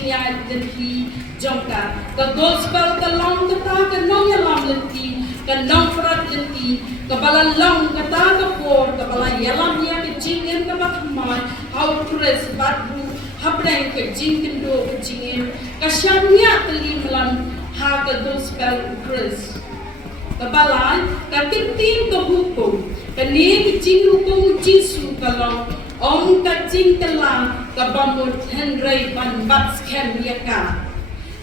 jingya lenti jongka ka gospel ka long kata ka nong yalam lenti ka nong prat lenti ka bala long kata ka por ka bala yalam ya ka jingen ka batmai how press batbu habreng ka jingken do ka jingen ka shamya tali malam ha ka gospel press ka bala ka tintin ka hukum ka ne ka jing hukum jisu ka long Om ka jing telang ka bamut henrei ban bat skem yaka.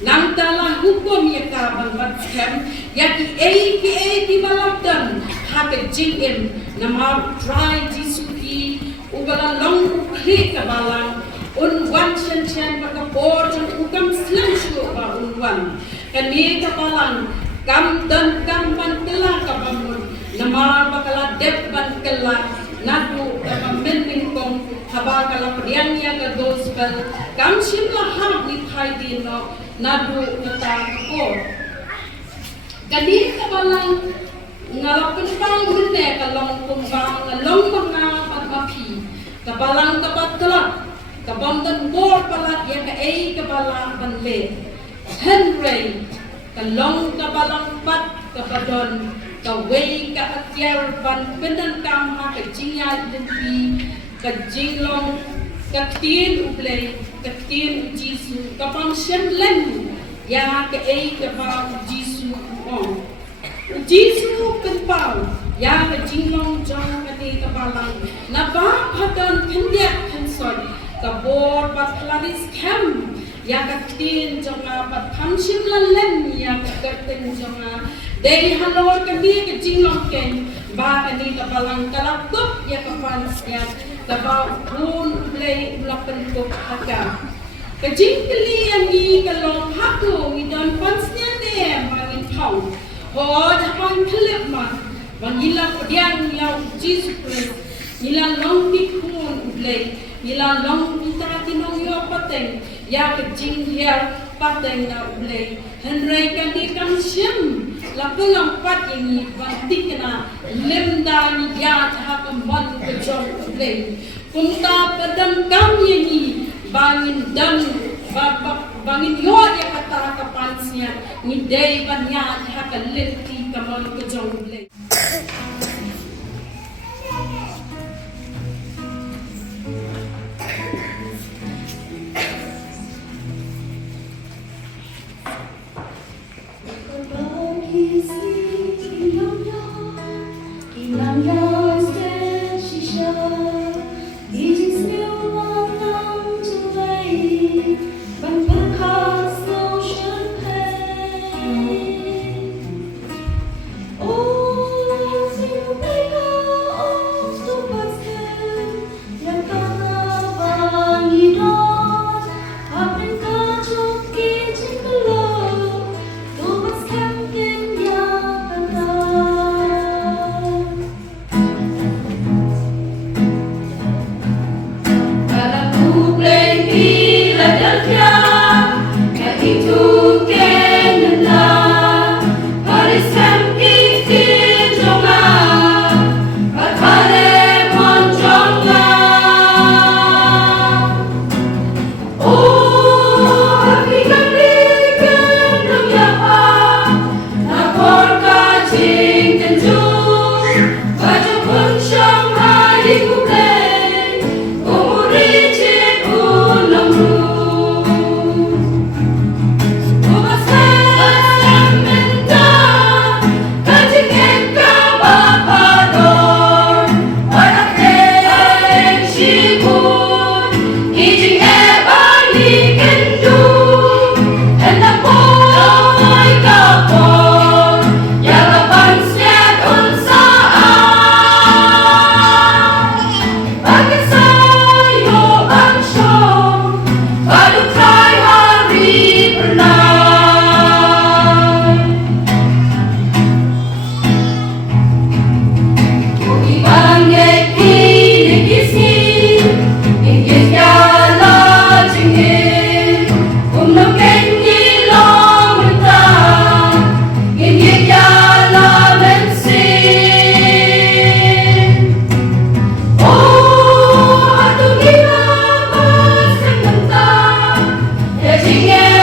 Nang tala hukum yaka ban bat skem yaki ki balapdan ha ka jing em namar try jisu ki ubala long ukli ka balang un wan chen pa ka por chen ukam slang shu ba un wan. Kani ka balang kam dan kam ban telang ka bamut namar bakala dep ban kelang nadu dalam meningkong haba kala prianya ka gospel kam simla hab ni thai din no nadu kata ko gani ka balang ngalapin pang mene ka long kumbang long mga pagmapi ka balang ka batla ka bandan bor pala ya ka ei ka balang banle henry ka long ka balang pat ka badon ka way ka akyar ban penan kam ha ka jingya lenti ka jinglong ka tin ublay ka tin jisu ka pang shenlen ya ka ay ka ba jisu on jisu kan pau ya ka jinglong jong ka te ka balang na ba phadan phendyak khansoi ka bor ba klaris kham ya ka tin jong ba tham shimlan ya ka karten jong Dei halor kami ke jinglong ken ba kani ka balang kalakop ya ka pans ya ka ba pun play blocken ko haka ka jingli yang ni kalong hako we don pans nya ne mangin thau ho ja pang thlep ma wangila podiang lau Jesus Christ nila long ti kun play nila long kita tinong yo pateng ya ka jinglia pateng na play henry kan di kam sim la pulang pat ini bantik na lemda ni ya ha kembali ke jom play kumta padam kam ini bangin dan bangin yo ya kata kapansnya ni dei banya ha ka lenti kamal ke jom play Hãy subscribe cho kênh Ghiền Mì Gõ để không bỏ lỡ Ringa